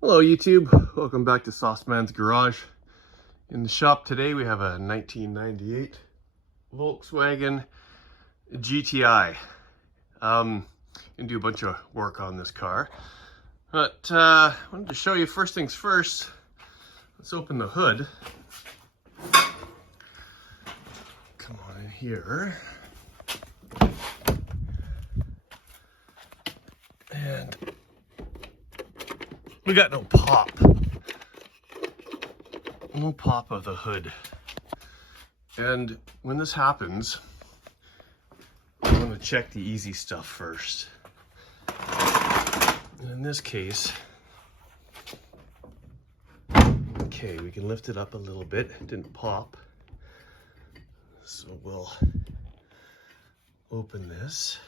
Hello YouTube, welcome back to Sauceman's Garage. In the shop today we have a 1998 Volkswagen GTI. Gonna do a bunch of work on this car, but I wanted to show you first things first. Let's open the hood. Come on in here. And we got no pop of the hood. And when this happens, I want to check the easy stuff first. And in this case, okay, we can lift it up a little bit. It didn't pop. So we'll open this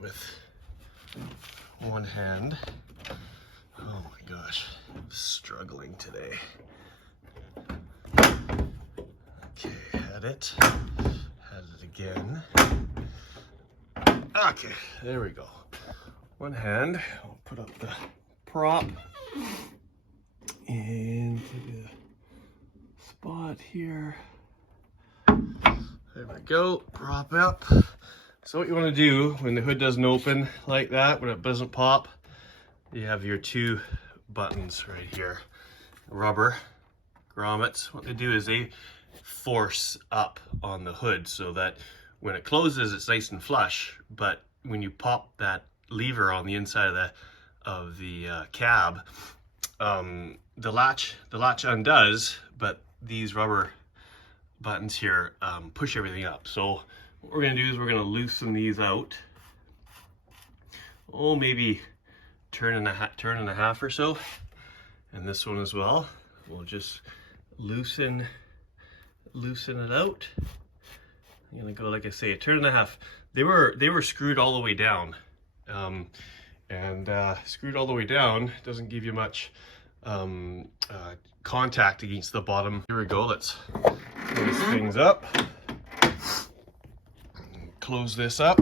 with one hand. Oh my gosh, I'm struggling today. Okay, had it again. Okay, there we go. One hand, I'll put up the prop into the spot here. There we go, prop up. So what you want to do when the hood doesn't open like that, when it doesn't pop, you have your two buttons right here. Rubber grommets. What they do is they force up on the hood so that when it closes it's nice and flush, but when you pop that lever on the inside of the cab, the latch undoes, but these rubber buttons here push everything up. So what we're going to do is we're going to loosen these out. Oh, maybe turn and a half or so. And this one as well. We'll just loosen it out. I'm going to go, like I say, a turn and a half. They were screwed all the way down. Screwed all the way down doesn't give you much contact against the bottom. Here we go. Let's close things up. Close this up.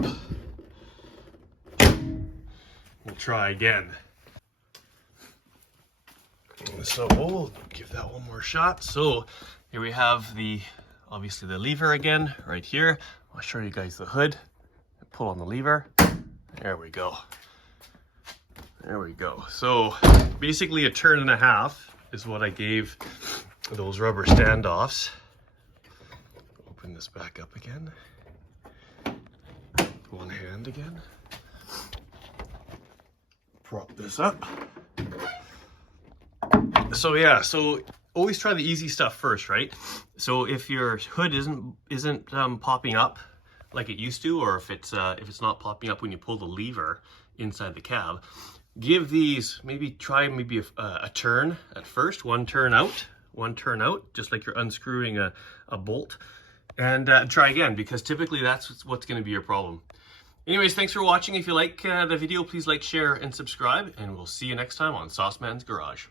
We'll try again. So we'll give that one more shot. So here we have obviously the lever again right here. I'll show you guys the hood. Pull on the lever. There we go. There we go. So basically a turn and a half is what I gave those rubber standoffs. Open this back up again. One hand again. Prop this up. So yeah, so always try the easy stuff first, right? So if your hood isn't popping up like it used to, or if it's not popping up when you pull the lever inside the cab, give these try a turn at first, one turn out, just like you're unscrewing a bolt, and try again, because typically that's what's going to be your problem. Anyways, thanks for watching. If you like the video, please like, share, and subscribe, and we'll see you next time on Sauceman's Garage.